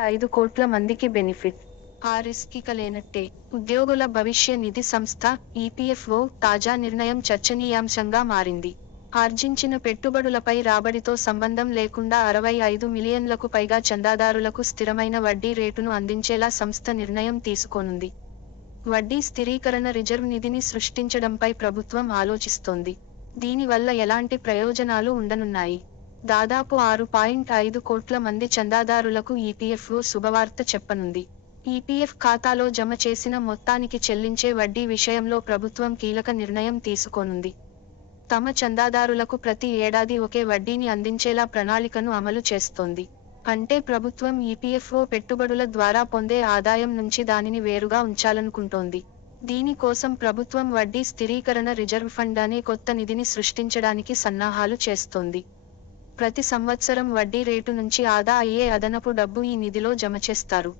ఐదు కోట్ల మందికి బెనిఫిట్. ఆ రిస్క్ కలేనట్టే ఉద్యోగుల భవిష్య నిధి సంస్థ ఈపీఎఫ్ఓ తాజా నిర్ణయం చర్చనీయాంశంగా మారింది. ఆర్జించిన పెట్టుబడులపై రాబడితో సంబంధం లేకుండా అరవై ఐదు మిలియన్లకు పైగా చందాదారులకు స్థిరమైన వడ్డీ రేటును అందించేలా సంస్థ నిర్ణయం తీసుకోనుంది. వడ్డీ స్థిరీకరణ రిజర్వ్ నిధిని సృష్టించడంపై ప్రభుత్వం ఆలోచిస్తోంది. దీనివల్ల ఎలాంటి ప్రయోజనాలు ఉండనున్నాయి. దాదాపు ఆరు పాయింట్ ఐదు కోట్ల మంది చందాదారులకు ఈపీఎఫ్ఓ శుభవార్త చెప్పనుంది. ఈపీఎఫ్ ఖాతాలో జమ చేసిన మొత్తానికి చెల్లించే వడ్డీ విషయంలో ప్రభుత్వం కీలక నిర్ణయం తీసుకోనుంది. తమ చందాదారులకు ప్రతి ఏడాది ఒకే వడ్డీని అందించేలా ప్రణాళికను అమలు చేస్తోంది. అంటే ప్రభుత్వం ఈపీఎఫ్ఓ పెట్టుబడుల ద్వారా పొందే ఆదాయం నుంచి దానిని వేరుగా ఉంచాలనుకుంటోంది. దీనికోసం ప్రభుత్వం వడ్డీ స్థిరీకరణ రిజర్వ్ ఫండ్ అనే కొత్త నిధిని సృష్టించడానికి సన్నాహాలు చేస్తోంది. ప్రతి సంవత్సరం వడ్డీ రేటు నుంచి ఆదా అయ్యే అదనపు డబ్బు ఈ నిధిలో జమ చేస్తారు.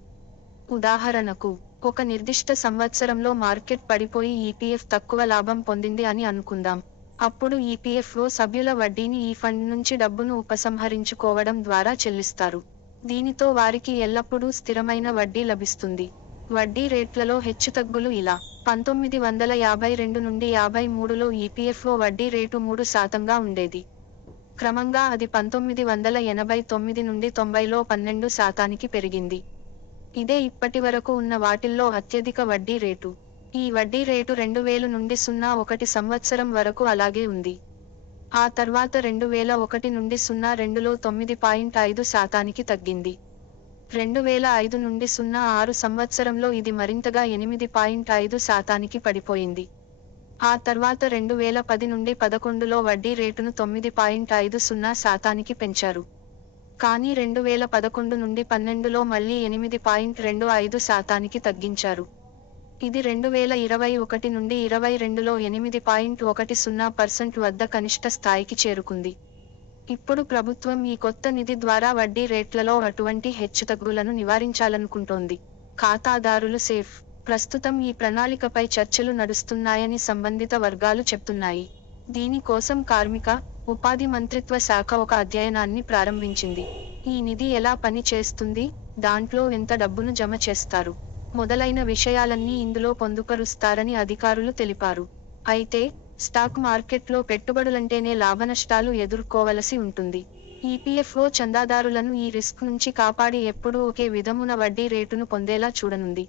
ఉదాహరణకు ఒక నిర్దిష్ట సంవత్సరంలో మార్కెట్ పడిపోయి ఈపీఎఫ్ తక్కువ లాభం పొందింది అని అనుకుందాం. అప్పుడు ఈపీఎఫ్ఓ సభ్యుల వడ్డీని ఈ ఫండ్ నుంచి డబ్బును ఉపసంహరించుకోవడం ద్వారా చెల్లిస్తారు. దీనితో వారికి ఎల్లప్పుడూ స్థిరమైన వడ్డీ లభిస్తుంది. వడ్డీ రేట్లలో హెచ్చుతగ్గులు ఇలా. పంతొమ్మిది వందల యాభై రెండు నుండి యాభై మూడులో ఈపీఎఫ్ఓ వడ్డీ రేటు మూడు శాతంగా ఉండేది. క్రమంగా అది పంతొమ్మిది వందల ఎనభై తొమ్మిది నుండి తొంభైలో పన్నెండు శాతానికి పెరిగింది. ఇదే ఇప్పటి వరకు ఉన్న వాటిల్లో అత్యధిక వడ్డీ రేటు. ఈ వడ్డీ రేటు రెండు వేలు నుండి సున్నా ఒకటి సంవత్సరం వరకు అలాగే ఉంది. ఆ తర్వాత రెండు వేల ఒకటి నుండి సున్నా రెండులో తొమ్మిది పాయింట్ ఐదు శాతానికి తగ్గింది. రెండు వేల ఐదు నుండి సున్నా ఆరు సంవత్సరంలో ఇది మరింతగా ఎనిమిది పాయింట్ ఐదు శాతానికి పడిపోయింది. ఆ తర్వాత రెండు వేల పది నుండి పదకొండులో వడ్డీ రేటును తొమ్మిది పాయింట్ ఐదు సున్నా శాతానికి పెంచారు. కానీ రెండు వేల పదకొండు నుండి పన్నెండులో మళ్ళీ ఎనిమిది పాయింట్ రెండు ఐదు శాతానికి తగ్గించారు. ఇది రెండు వేల ఇరవై ఒకటి నుండి ఇరవై రెండులో ఎనిమిది పాయింట్ ఒకటి సున్నా పర్సెంట్ వద్ద కనిష్ట స్థాయికి చేరుకుంది. ఇప్పుడు ప్రభుత్వం ఈ కొత్త నిధి ద్వారా వడ్డీ రేట్లలో అటువంటి హెచ్చుతగ్గులను నివారించాలనుకుంటోంది. ఖాతాదారులు సేఫ్. ప్రస్తుతం ఈ ప్రణాళికపై చర్చలు నడుస్తున్నాయని సంబంధిత వర్గాలు చెప్తున్నాయి. దీనికోసం కార్మిక ఉపాధి మంత్రిత్వ శాఖ ఒక అధ్యయనాన్ని ప్రారంభించింది. ఈ నిధి ఎలా పని చేస్తుంది దాంట్లో ఎంత డబ్బును జమ చేస్తారు? మొదలైన విషయాలన్నీ ఇందులో పొందుపరుస్తారని అధికారులు తెలిపారు. అయితే స్టాక్ మార్కెట్లో పెట్టుబడులంటేనే లాభనష్టాలు ఎదుర్కోవలసి ఉంటుంది. ఈపీఎఫ్ఓ చందాదారులను ఈ రిస్క్ నుంచి కాపాడి ఎప్పుడూ ఒకే విధమున వడ్డీ రేటును పొందేలా చూడనుంది.